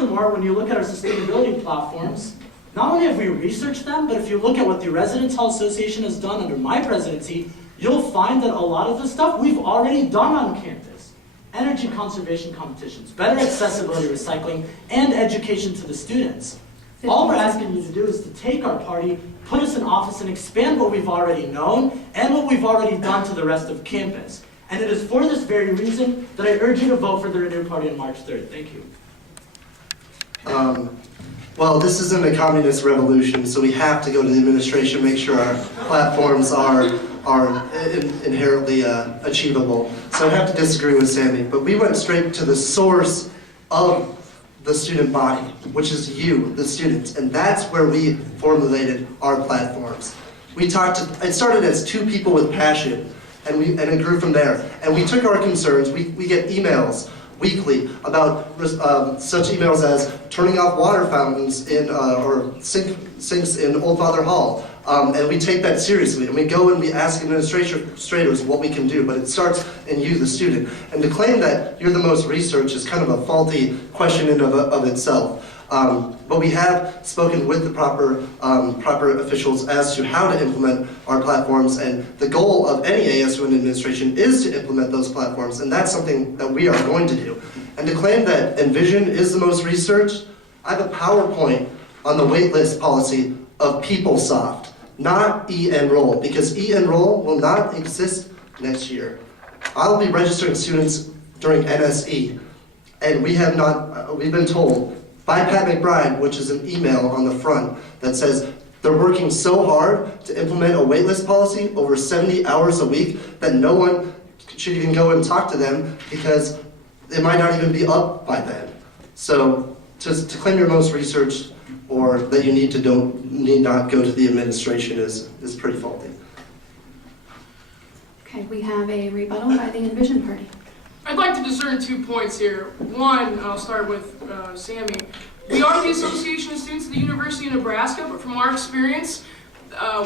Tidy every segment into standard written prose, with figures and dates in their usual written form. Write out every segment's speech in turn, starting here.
furthermore, when you look at our sustainability platforms, not only have we researched them, but if you look at what the Residence Hall Association has done under my presidency, you'll find that a lot of the stuff we've already done on campus. Energy conservation competitions, better accessibility recycling, and education to the students. All we're asking you to do is to take our party, put us in office, and expand what we've already known and what we've already done to the rest of campus. And it is for this very reason that I urge you to vote for the Renew Party on March 3rd. Thank you. Well, this isn't a communist revolution, so we have to go to the administration, make sure our platforms are inherently achievable. So I have to disagree with Sammy, but we went straight to the source of the student body, which is you, the students, and that's where we formulated our platforms. It started as two people with passion, and it grew from there. And we took our concerns, we get emails weekly about such emails as turning off water fountains in or sinks in Old Father Hall, and we take that seriously, and we go and we ask administrators what we can do, but it starts in you, the student. And to claim that you're the most researched is kind of a faulty question in of itself. But we have spoken with the proper officials as to how to implement our platforms, and the goal of any ASUN administration is to implement those platforms, and that's something that we are going to do. And to claim that Envision is the most researched, I have a PowerPoint on the waitlist policy of PeopleSoft, not eNroll, because eNroll will not exist next year. I'll be registering students during NSE, and we've been told by Pat McBride, which is an email on the front that says they're working so hard to implement a waitlist policy over 70 hours a week that no one should even go and talk to them because it might not even be up by then. So to claim you're most researched or that you need not go to the administration is pretty faulty. Okay, we have a rebuttal by the Envision Party. I'd like to discern 2 points here. One, I'll start with Sammy. We are the Association of Students of the University of Nebraska, but from our experience,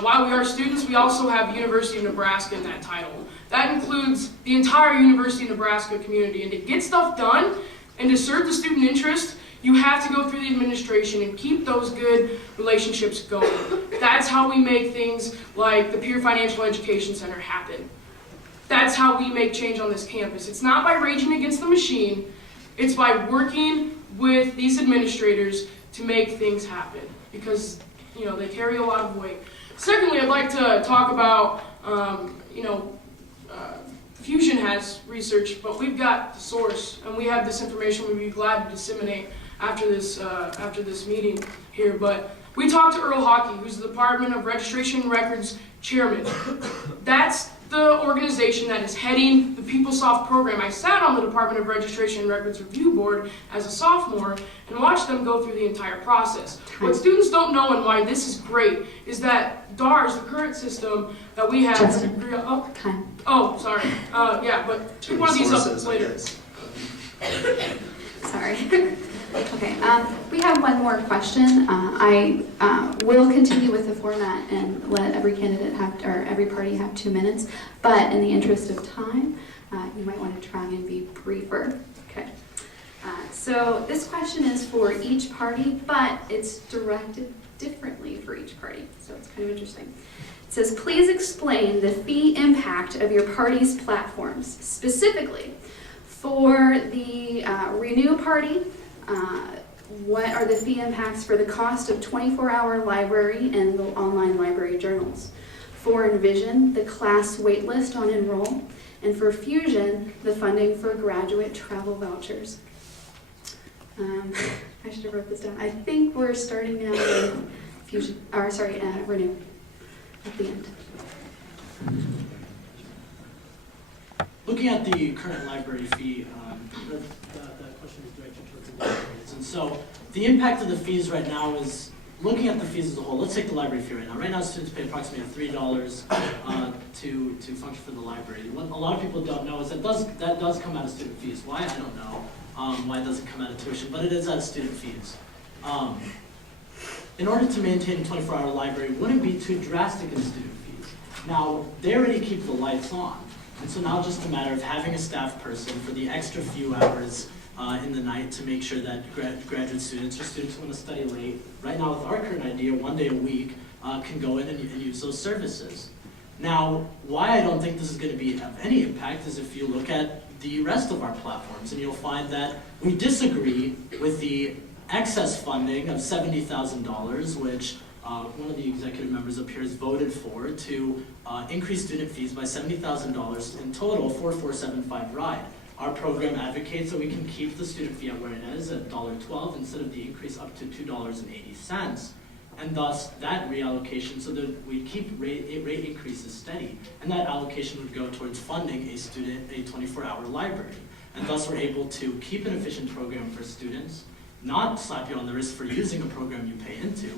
while we are students, we also have the University of Nebraska in that title. That includes the entire University of Nebraska community, and to get stuff done and to serve the student interest, you have to go through the administration and keep those good relationships going. That's how we make things like the Peer Financial Education Center happen. That's how we make change on this campus. It's not by raging against the machine, it's by working with these administrators to make things happen, because they carry a lot of weight. Secondly, I'd like to talk about Fusion has research, but we've got the source, and we have this information we'd be glad to disseminate after this meeting here. But we talked to Earl Hockey, who's the Department of Registration Records chairman. That's the organization that is heading the PeopleSoft program. I sat on the Department of Registration and Records Review Board as a sophomore and watched them go through the entire process. What students don't know, and why this is great, is that DARS, the current system that we have... Oh, sorry. Yeah, but pick one of these up later. Sorry. Okay, we have one more question. I will continue with the format and let every candidate every party have 2 minutes, but in the interest of time, you might want to try and be briefer. Okay. So this question is for each party, but it's directed differently for each party, so it's kind of interesting. It says, please explain the fee impact of your party's platforms, specifically for the Renew Party. What are the fee impacts for the cost of 24-hour library and the online library journals? For Envision, the class waitlist on eNroll, and for Fusion, the funding for graduate travel vouchers. I should have wrote this down. I think we're starting now with Fusion, Renew at the end. Looking at the current library fee, the question is directed towards the libraries. And so the impact of the fees right now is, looking at the fees as a whole, let's take the library fee right now. Right now students pay approximately $3 to function for the library. What a lot of people don't know is that does come out of student fees. Why? I don't know why it doesn't come out of tuition, but it is out of student fees. In order to maintain a 24-hour library, wouldn't be too drastic in student fees. Now, they already keep the lights on. And so now just a matter of having a staff person for the extra few hours in the night to make sure that graduate students or students who want to study late, right now with our current idea, 1 day a week, can go in and use those services. Now, why I don't think this is going to be of any impact is if you look at the rest of our platforms, and you'll find that we disagree with the excess funding of $70,000, which one of the executive members up here has voted for to increase student fees by $70,000 in total for 475 ride. Our program advocates that we can keep the student fee at where it is at $1.12 instead of the increase up to $2.80. And thus that reallocation, so that we keep rate increases steady, and that allocation would go towards funding a 24-hour library. And thus we're able to keep an efficient program for students, not slap you on the wrist for using a program you pay into,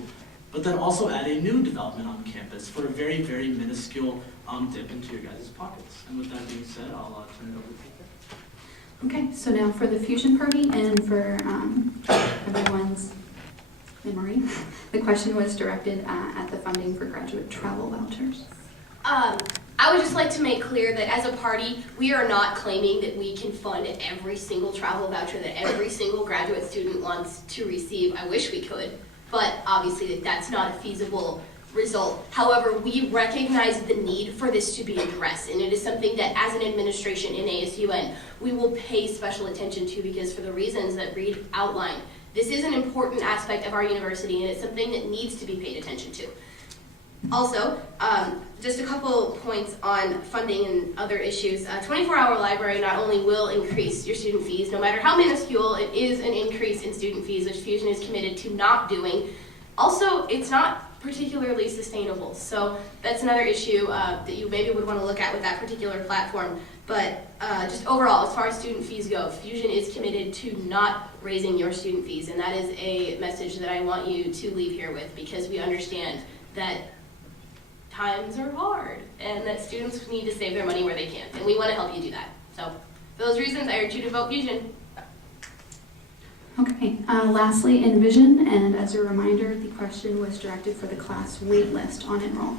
but then also add a new development on campus for a very, very minuscule dip into your guys' pockets. And with that being said, I'll turn it over to Peter. Okay, so now for the Fusion Party and for everyone's memory, the question was directed at the funding for graduate travel vouchers. I would just like to make clear that as a party, we are not claiming that we can fund every single travel voucher that every single graduate student wants to receive. I wish we could, but obviously that's not a feasible result. However, we recognize the need for this to be addressed, and it is something that as an administration in ASUN, we will pay special attention to, because for the reasons that Reed outlined, this is an important aspect of our university, and it's something that needs to be paid attention to. Also, just a couple points on funding and other issues. 24-hour library not only will increase your student fees, no matter how minuscule, it is an increase in student fees, which Fusion is committed to not doing. Also, it's not particularly sustainable. So that's another issue that you maybe would want to look at with that particular platform. But just overall, as far as student fees go, Fusion is committed to not raising your student fees. And that is a message that I want you to leave here with, because we understand that times are hard and that students need to save their money where they can. And we want to help you do that. So for those reasons, I urge you to vote Fusion. Okay, lastly, Envision, and as a reminder, the question was directed for the class wait list on eNroll.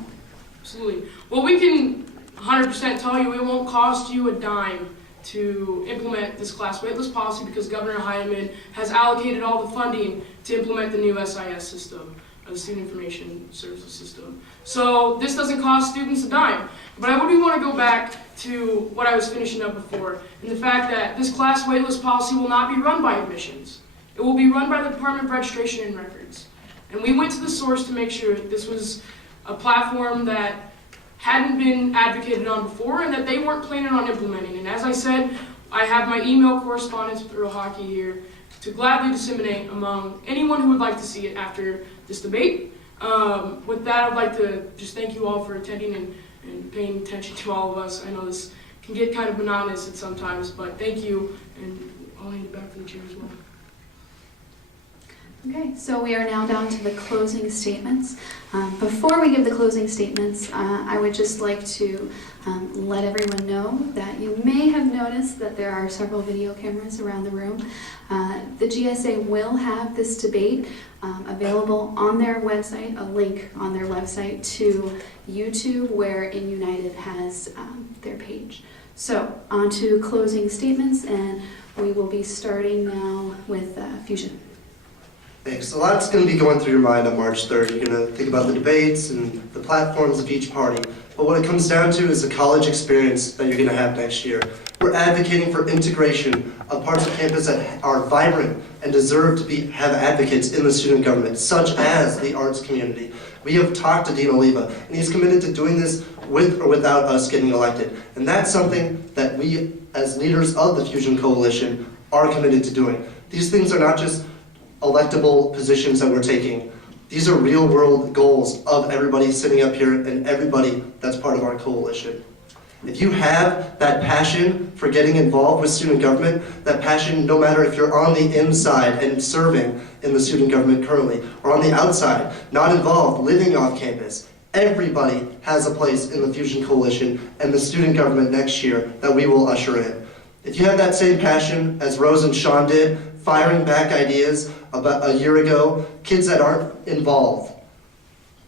Absolutely. Well, we can 100% tell you it won't cost you a dime to implement this class waitlist policy, because Governor Hyman has allocated all the funding to implement the new SIS system, the Student Information Services System. So this doesn't cost students a dime. But I do want to go back to what I was finishing up before, and the fact that this class waitlist policy will not be run by admissions. It will be run by the Department of Registration and Records. And we went to the source to make sure that this was a platform that hadn't been advocated on before and that they weren't planning on implementing. And as I said, I have my email correspondence with Earl Hockey here to gladly disseminate among anyone who would like to see it after this debate. With that, I'd like to just thank you all for attending and paying attention to all of us. I know this can get kind of monotonous at sometimes, but thank you, and I'll hand it back to the chair as well. Okay, so we are now down to the closing statements. Before we give the closing statements, I would just like to let everyone know that you may have noticed that there are several video cameras around the room. The GSA will have this debate available on their website, a link on their website to YouTube, where NUnited has their page. So on to closing statements, and we will be starting now with Fusion. Thanks. A lot's going to be going through your mind on March 3rd. You're going to think about the debates and the platforms of each party. But what it comes down to is the college experience that you're going to have next year. We're advocating for integration of parts of campus that are vibrant and deserve to have advocates in the student government, such as the arts community. We have talked to Dean Oliva, and he's committed to doing this with or without us getting elected. And that's something that we, as leaders of the Fusion Coalition, are committed to doing. These things are not just electable positions that we're taking. These are real-world goals of everybody sitting up here and everybody that's part of our coalition. If you have that passion for getting involved with student government, that passion no matter if you're on the inside and serving in the student government currently, or on the outside, not involved, living off campus, everybody has a place in the Fusion Coalition and the student government next year that we will usher in. If you have that same passion as Rose and Sean did, firing back ideas about a year ago, kids that aren't involved,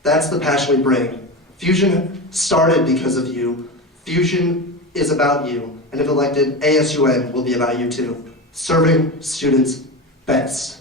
that's the passion we bring. Fusion started because of you. Fusion is about you. And if elected, ASUN will be about you too. serving students best.